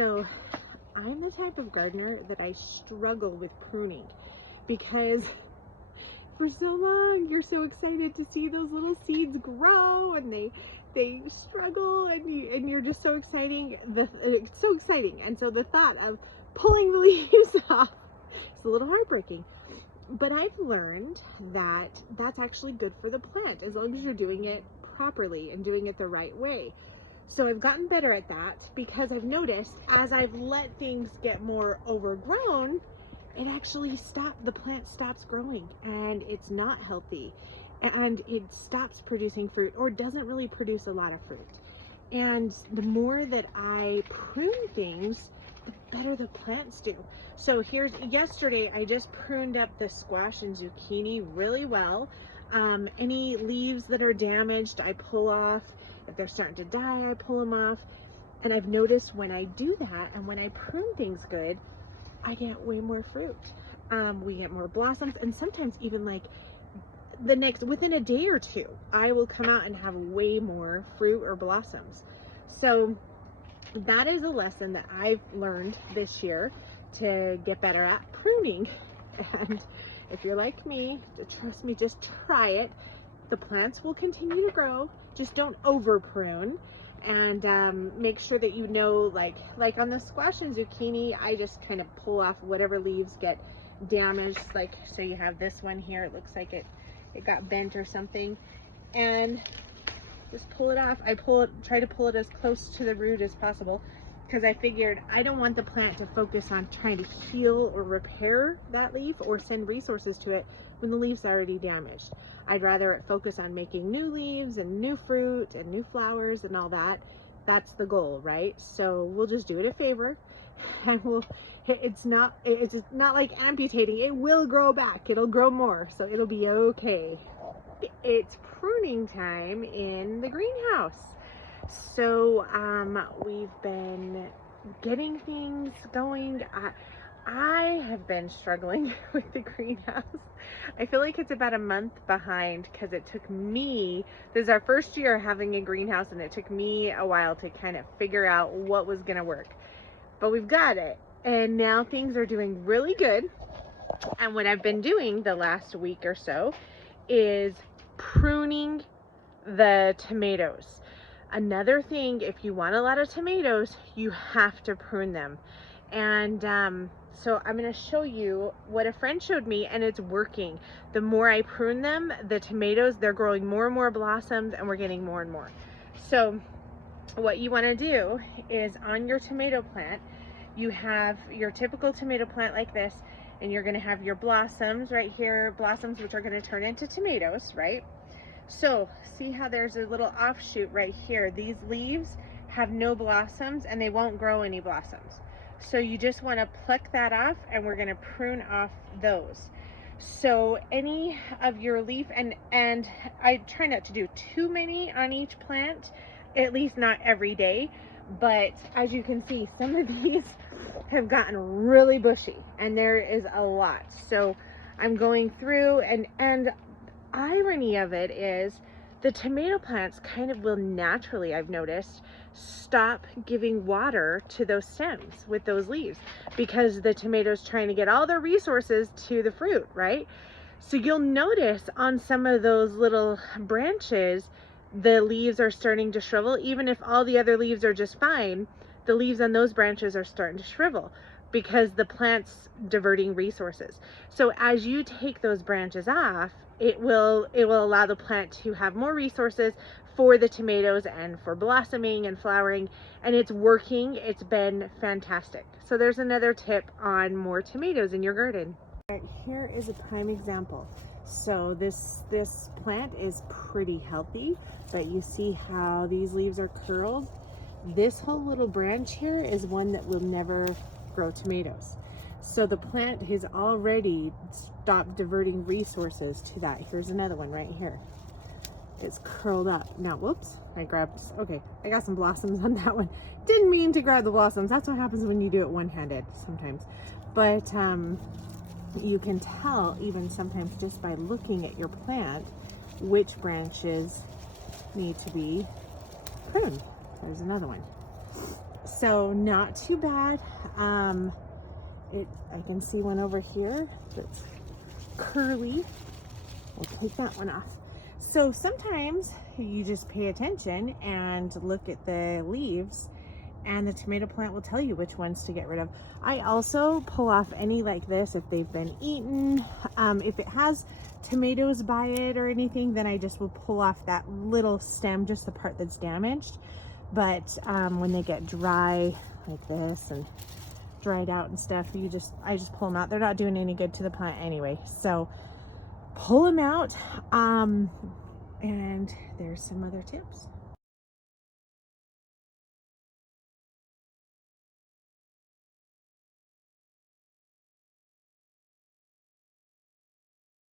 So I'm the type of gardener that I struggle with pruning because for so long you're so excited to see those little seeds grow and they struggle and you're just so exciting. It's so exciting, and so the thought of pulling the leaves off is a little heartbreaking. But I've learned that that's actually good for the plant as long as you're doing it properly and doing it the right way. So I've gotten better at that because I've noticed as I've let things get more overgrown, it actually the plant stops growing and it's not healthy and it stops producing fruit or doesn't really produce a lot of fruit. And the more that I prune things, the better the plants do. So yesterday I just pruned up the squash and zucchini really well. Any leaves that are damaged, I pull off. If they're starting to die, I pull them off. And I've noticed when I do that and when I prune things good, I get way more fruit. We get more blossoms, and sometimes even like within a day or two, I will come out and have way more fruit or blossoms. So that is a lesson that I've learned this year to get better at pruning. And if you're like me, trust me, just try it. The plants will continue to grow. Just don't over prune, and make sure that you know, like on the squash and zucchini, I just kind of pull off whatever leaves get damaged. Like, so you have this one here, it looks like it got bent or something, and just pull it off. Try to pull it as close to the root as possible, because I figured I don't want the plant to focus on trying to heal or repair that leaf or send resources to it when the leaf's already damaged. I'd rather it focus on making new leaves and new fruit and new flowers and all that. That's the goal, right? So we'll just do it a favor, and it's not like amputating. It will grow back. It'll grow more, so it'll be okay. It's pruning time in the greenhouse. So we've been getting things going. I have been struggling with the greenhouse. I feel like it's about a month behind because it took me, this is our first year having a greenhouse, and it took me a while to kind of figure out what was going to work. But we've got it, and now things are doing really good. And what I've been doing the last week or so is pruning the tomatoes. Another thing, if you want a lot of tomatoes, you have to prune them. And so I'm going to show you what a friend showed me, and it's working. The more I prune them, the tomatoes, they're growing more and more blossoms, and we're getting more and more. So what you want to do is, on your tomato plant, you have your typical tomato plant like this, and you're going to have your blossoms right here, blossoms which are going to turn into tomatoes, right? So see how there's a little offshoot right here. These leaves have no blossoms and they won't grow any blossoms. So you just want to pluck that off, and we're going to prune off those. So any of your leaf, and I try not to do too many on each plant, at least not every day, but as you can see, some of these have gotten really bushy and there is a lot. So I'm going through, and irony of it is the tomato plants kind of will naturally, I've noticed, stop giving water to those stems with those leaves because the tomato's trying to get all their resources to the fruit, right? So you'll notice on some of those little branches, the leaves are starting to shrivel. Even if all the other leaves are just fine, the leaves on those branches are starting to shrivel because the plant's diverting resources. So as you take those branches off, it will allow the plant to have more resources for the tomatoes and for blossoming and flowering, and it's working. It's been fantastic. So there's another tip on more tomatoes in your garden. Right, here is a prime example. So this plant is pretty healthy, but you see how these leaves are curled? This whole little branch here is one that will never grow tomatoes. So the plant has already stopped diverting resources to that. Here's another one right here. It's curled up. Now, whoops, I got some blossoms on that one. Didn't mean to grab the blossoms. That's what happens when you do it one-handed sometimes. But you can tell even sometimes just by looking at your plant which branches need to be pruned. There's another one. So not too bad. I can see one over here that's curly. We'll take that one off. So sometimes you just pay attention and look at the leaves, and the tomato plant will tell you which ones to get rid of. I also pull off any like this if they've been eaten. If it has tomatoes by it or anything, then I just will pull off that little stem, just the part that's damaged. But when they get dry like this and dried out and stuff, I just pull them out. They're not doing any good to the plant anyway, so pull them out. And there's some other tips.